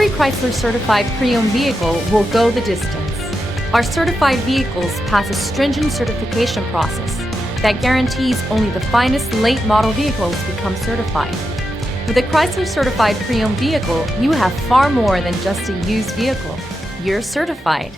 Every Chrysler certified pre-owned vehicle will go the distance. Our certified vehicles pass a stringent certification process that guarantees only the finest late model vehicles become certified. With a Chrysler certified pre-owned vehicle, you have far more than just a used vehicle. You're certified.